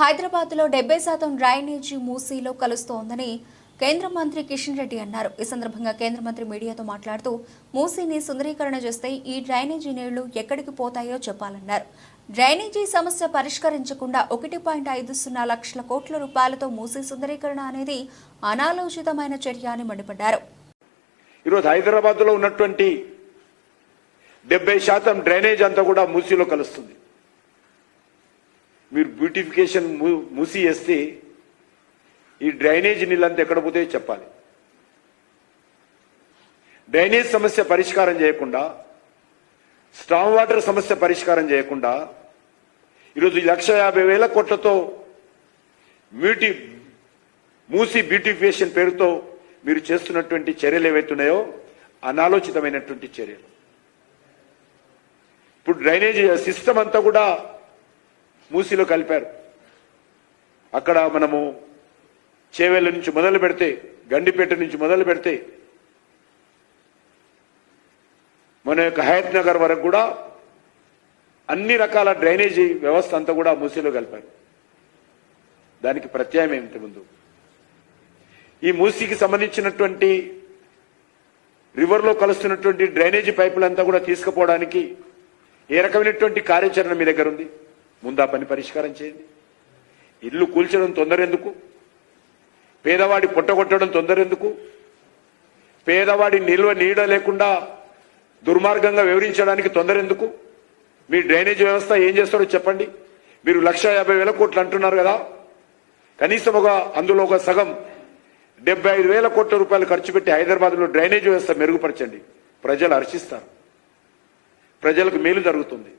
హైదరాబాద్లో 70% డ్రైనేజీ మూసీలో కలుస్తోందని కేంద్ర మంత్రి కిషన్ రెడ్డి అన్నారు. ఈ సందర్భంగా కేంద్ర మంత్రి మీడియాతో మాట్లాడుతూ మూసీని సుందరీకరణ చేస్తే ఈ డ్రైనేజీ నీళ్లు ఎక్కడికి పోతాయో చెప్పాలన్నారు. డ్రైనేజీ సమస్య పరిష్కరించకుండా 1.50 లక్షల కోట్ల రూపాయలతో మూసీ సుందరీకరణ అనేది అనాలోచితమైన చర్య అని మండిపడ్డారు. ఈరోజు హైదరాబాద్లో ఉన్నటువంటి 70% డ్రైనేజ్ అంతా కూడా మూసీలో కలుస్తుంది. మీరు బ్యూటిఫికేషన్ మూసి వేస్తే ఈ డ్రైనేజ్ నీళ్ళంతా ఎక్కడ పోతే చెప్పాలి. డ్రైనేజ్ సమస్య పరిష్కారం చేయకుండా, స్టామ్ వాటర్ సమస్య పరిష్కారం చేయకుండా ఈరోజు 1,50,000 కోట్లతో మూసి బ్యూటిఫికేషన్ పేరుతో మీరు చేస్తున్నటువంటి చర్యలు ఏవైతున్నాయో అనాలోచితమైనటువంటి చర్యలు. ఇప్పుడు డ్రైనేజ్ సిస్టమ్ అంతా కూడా మూసీలో కలిపారు. అక్కడ మనము చేవేళ్ళ నుంచి మొదలు పెడితే, గండిపేట నుంచి మొదలు పెడితే మన యొక్క హయత్ నగర్ వరకు కూడా అన్ని రకాల డ్రైనేజీ వ్యవస్థ అంతా కూడా మూసీలో కలిపారు. దానికి ప్రత్యామ్నాయం ఏమిటి? ముందు ఈ మూసీకి సంబంధించినటువంటి రివర్లో కలుస్తున్నటువంటి డ్రైనేజీ పైపులంతా కూడా తీసుకుపోవడానికి ఏ రకమైనటువంటి కార్యాచరణ మీ దగ్గర ఉంది? ముందా పని పరిష్కారం చేయండి. ఇల్లు కూల్చడం తొందర ఎందుకు? పేదవాడి పొట్టగొట్టడం తొందర ఎందుకు? పేదవాడి నిల్వ నీడ లేకుండా దుర్మార్గంగా వివరించడానికి తొందర ఎందుకు? మీ డ్రైనేజ్ వ్యవస్థ ఏం చేస్తారో చెప్పండి. మీరు 1,50,000 కోట్లు అంటున్నారు కదా, కనీసం అందులో ఒక సగం 75,000 కోట్ల రూపాయలు ఖర్చు పెట్టి హైదరాబాద్లో డ్రైనేజ్ వ్యవస్థ మెరుగుపరచండి. ప్రజలు హర్షిస్తారు, ప్రజలకు మేలు జరుగుతుంది.